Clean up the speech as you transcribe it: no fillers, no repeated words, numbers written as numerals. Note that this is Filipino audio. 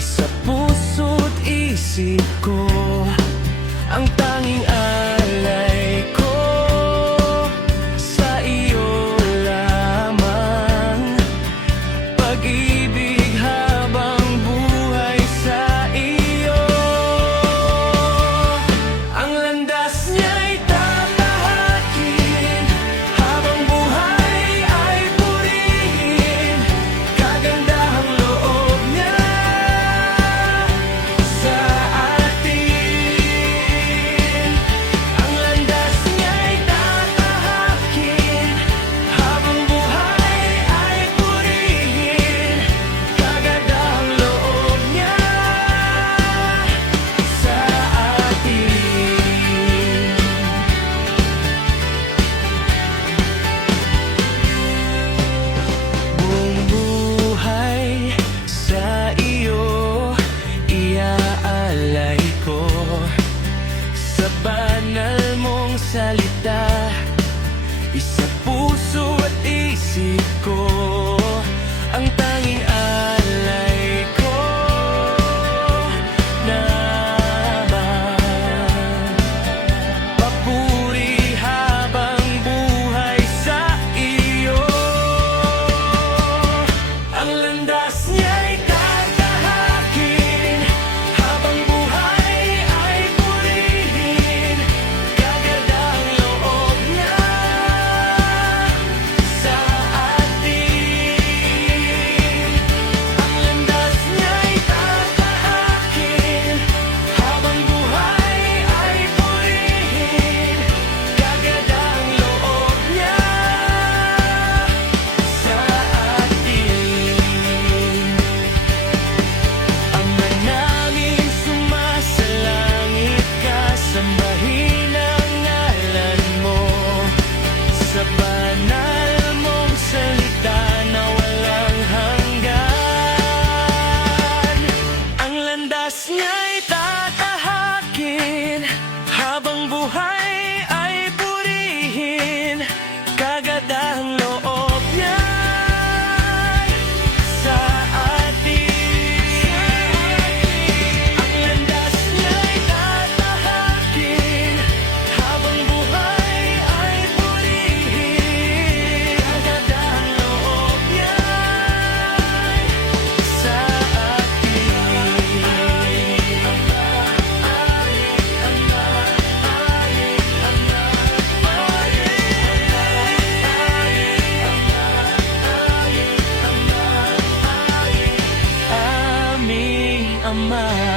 Isa puso't isip ko, ang tanging alay ko sa iyo lamang. Pag-ibig habang buhay sa iyo. Ang landas niya'y tatahakin, habang buhay ay purihin. Kagandahang loob niya sa atin. Ang landas niya'y tatahakin, habang buhay ay purihin. Kagandahang loob niya sa atin. Buong buhay sa iyo iaalay ko, sa banal mong salita. Isa puso at isip ko, ang tanging alay ko naman. Papuri habang buhay sa iyo. Ang landas niya'y tatahakin, habang buhay ay purihin. Kagandahang loob niya sa atin. Ang landas niya'y tatahakin, habang buhay ay purihin. Kagandahang loob niya sa atin. Ama namin sumasalangit ka, sambahin ang ngalan mo. Sa banal mong salita na walang hanggan. Ang landas niya'y tatahakin, habang buhay ay purihin. Kagandahang loob niya sa atin. Ang landas niya'y tatahakin, habang buhay ay purihin. Kagandahang loob niya sa atin. Aming Ama.